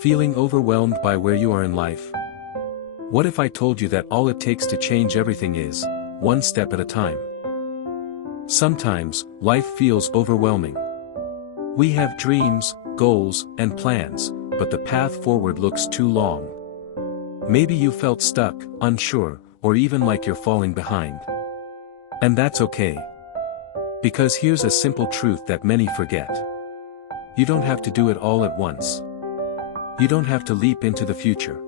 Feeling overwhelmed by where you are in life? What if I told you that all it takes to change everything is, one step at a time? Sometimes, life feels overwhelming. We have dreams, goals, and plans, but the path forward looks too long. Maybe you felt stuck, unsure, or even like you're falling behind. And that's okay. Because here's a simple truth that many forget. You don't have to do it all at once. You don't have to leap into the future.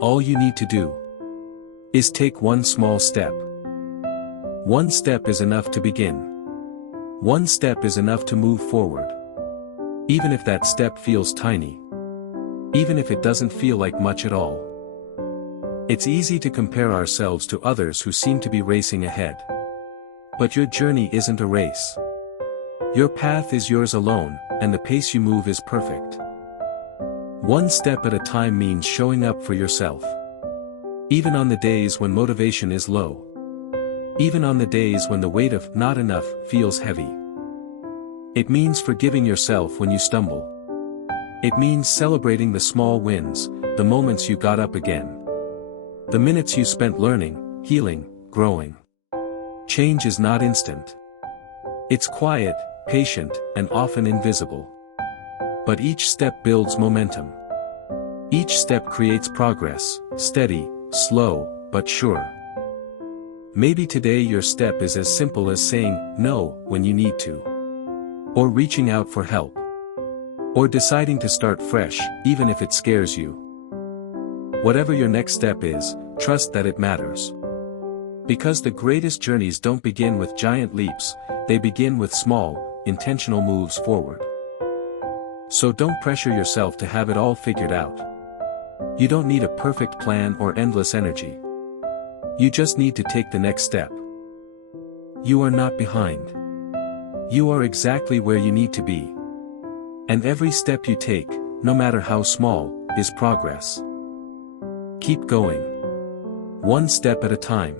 All you need to do is take one small step. One step is enough to begin. One step is enough to move forward. Even if that step feels tiny. Even if it doesn't feel like much at all. It's easy to compare ourselves to others who seem to be racing ahead. But your journey isn't a race. Your path is yours alone, and the pace you move is perfect. One step at a time means showing up for yourself. Even on the days when motivation is low. Even on the days when the weight of not enough feels heavy. It means forgiving yourself when you stumble. It means celebrating the small wins, the moments you got up again. The minutes you spent learning, healing, growing. Change is not instant. It's quiet, patient, and often invisible. But each step builds momentum. Each step creates progress, steady, slow, but sure. Maybe today your step is as simple as saying no when you need to. Or reaching out for help. Or deciding to start fresh, even if it scares you. Whatever your next step is, trust that it matters. Because the greatest journeys don't begin with giant leaps, they begin with small, intentional moves forward. So don't pressure yourself to have it all figured out. You don't need a perfect plan or endless energy. You just need to take the next step. You are not behind. You are exactly where you need to be. And every step you take, no matter how small, is progress. Keep going. One step at a time.